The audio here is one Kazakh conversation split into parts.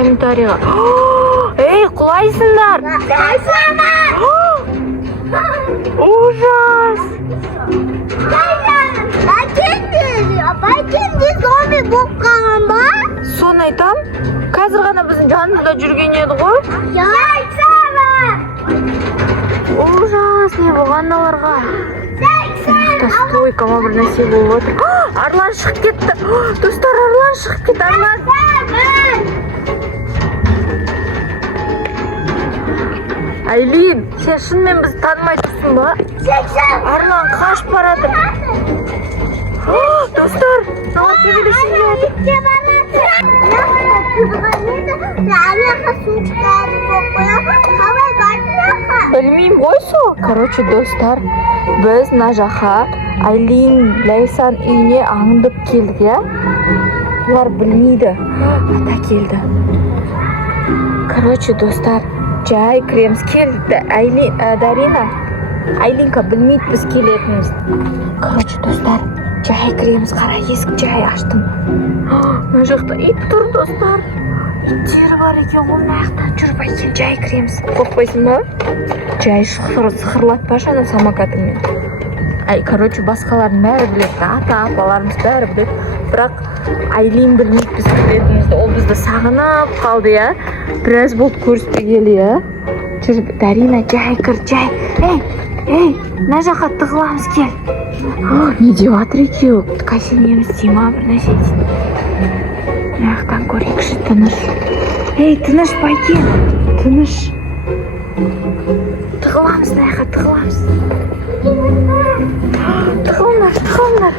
комментарийға. Ей, құлайсыңдар! Ужас! Бәкенде зомби болып қалған ба? Соны айтам. Қазір ғана біздің жанымызда жүрген еді ғой. Ужас, не болған оларға? Стойкама бір нәрсе болып отыр. Арлан шығып кетті. Достар, Арлан шығып кетті. Арлан. Айлин, сен шынымен бізді танымай тұрсың ба? Арлан қашып барады. Достар, мынау төбелесін келеді. Білмеймін ғой сол. Короче, достар, біз мына жаққа Айлин, Лайсан үйіне аңдып келдік, я? Олар білмейді. Ата келді. Короче, достар, жай кіреміз. Келді. Дарина. Айлинка білмейді біз келетініміз. Короче, достар, жай кіреміз. Қара, есік жай аштым. Мына жақта ит тұр, достар. Иттері бар екен, ол маяқтан жүр, Байкен, жай кіреміз. Қорқпайсың ба? Жай сықырлатпашы ана самокатыңмен. Короче, басқалардың бәрі біледі, ата, апаларымыз бәрі біледі. Бірақ Айлин білмейді біз келетінімізді. Ол бізді сағынып қалды, я? Біраз болды көріспегелі, я? Жүр, Дарина, жай кір, жай. Ей, мына жаққа тығыламыз, кел. Не деп жатыр екеуі? Кәсенеміз дейм ма, бір нәрсе дейін. Маяқтан көрейікші, тыныш. Ей, тыныш, Байкен, тыныш. Тығыламыз, маяққа тығыламыз. Тығылыңдар.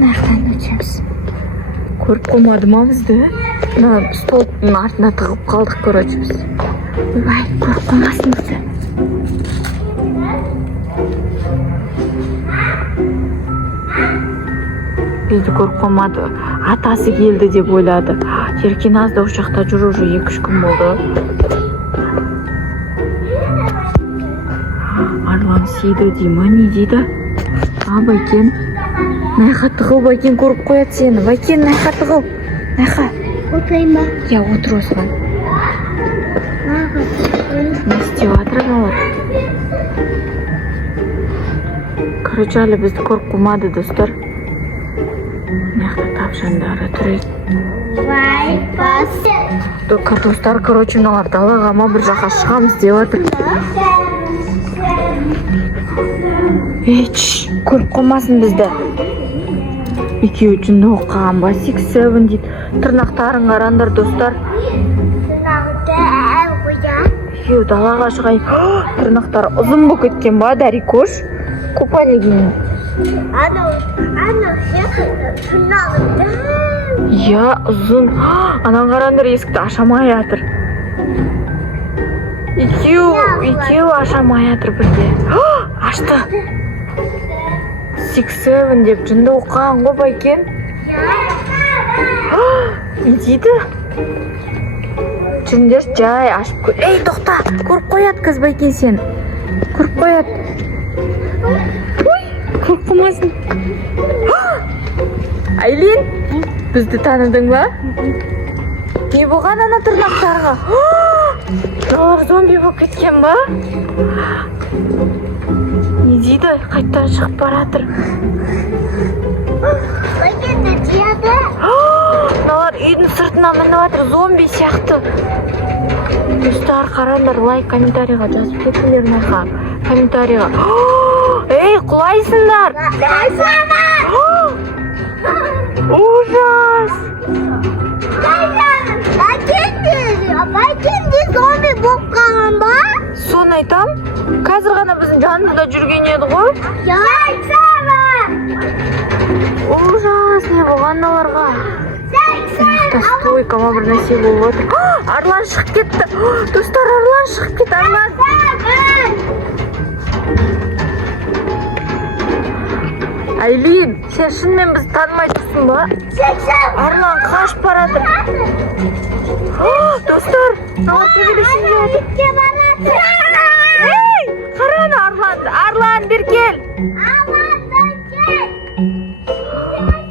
Маяқтан өтеміз. Көріп қоймады ма бізді? Столбтың артына тығып қалдық, короче біз. Ой, көріп қоймасын бізді. Бізді көріп қоймады. Атасы келді деп ойлады. Еркеназ да ұшақта жүр уже 2-3 күн болды. Арлан сүйді дейма, не дейді? Байкен, найқа тығыл, Байкен көріп қояды сені. Байкен, найқа тығыл. Найқа. Отырайын ба? Я, отыр осыған. Не істеп жатыр балалар? Короче, әлі бізді көріп қоймады, достар. Маяқта тапшандары тұрайды. Достар, короче, мыналар далаға ма бір жаққа шығамыз деп жатыр. Көріп қоймасын бізді. Екеуі жүнді оқыған ба, 6-7 дейді. Тырнақтарын қарандар, достар. Екеуі далаға шығайын. Тырнақтары ұзын болып кеткен ба, Дарикош? Купалегін. Я, ұзын. Анан қарандар, есікті ашамай жатыр. Екеуі ашамай жатыр бірге. Ашты. 6-7 деп жүнді оқыған ғой, Байкен. Не дейді? Жүндер жай ашып көр. Ей, тоқта, көріп қояды қыз, Байкен сен. Көріп қояды. Ой, көріп қоймасын. Айлин, бізді таныдың ба? Не болған ана тырнақтарға? Олар зомби болып кеткен ба? Не дейді? Қайттан шығып баратыр. Байкенде тияды. Мыналар үйдің сыртына мініп жатыр, зомби сияқты. Достар, қараңдар, лайк, комментарийға жазып кетіңдер мынаға. Комментарийға. Ей, құлайсыңдар! Ужас! Байкенде зомби болып қалған ба? Соны айтам. Қазір ғана біздің жанымызда жүрген еді ғой. Ужас, не болған оларға? Стойкама бір нәрсе болып отыр. Арлан шығып кетті. Достар, Арлан шығып кетті. Арлан. Айлин, сен шынымен бізді танымай тұрсың ба? Арлан қашып барады. Достар, мынау төбелесін келеді. Ей, қараны Арланды. Арлан, бер кел.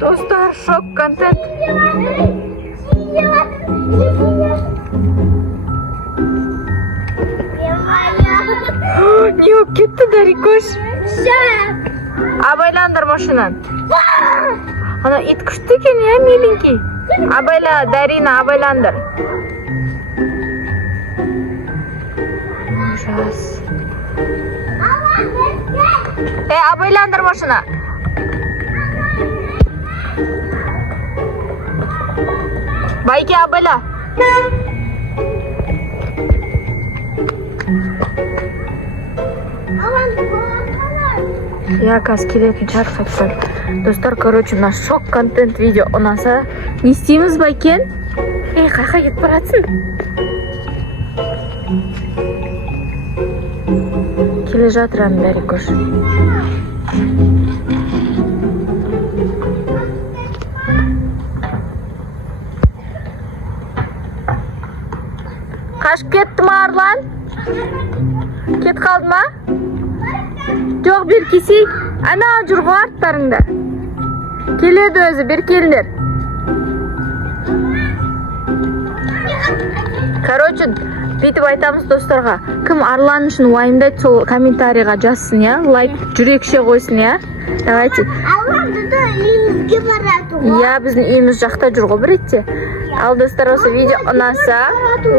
Достар, шок контент. болып кетті Дарикош. Шап. Абайландыр машинаны. Ана ит күшті екен, я миленький. Абайла, Дарина, абайландыр. Ужас. Абайландыр машина. Байке, абайла. Я қазір келетін шығар қайтадан. Достар, короче, у нас шок контент видео ұнаса. Не істейміз, Байкен? Қайқа кетіп баратсың? Келе жатырам, Дарикош. Қашып кетті ма, Арлан? Кет қалды ма? Жоқ, бер кесей. Ана жүргі арттарыңда. Келеді өзі, бер келдер. Короче, бүйтіп айтамыз достарға. Кім Арлан үшін уайымдайды, сол комментарийға жазсын, я? Лайк, жүрекше қойсын, я? Давайте. Арланды да үйімізге барады ғой. Я, біздің үйіміз жақта жүр ғой, бір ретте. Ал достар, осы видео ұнаса,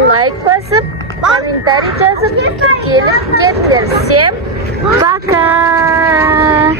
лайк басып, комментарий жазып, келіп кетіңдер. Всем пока!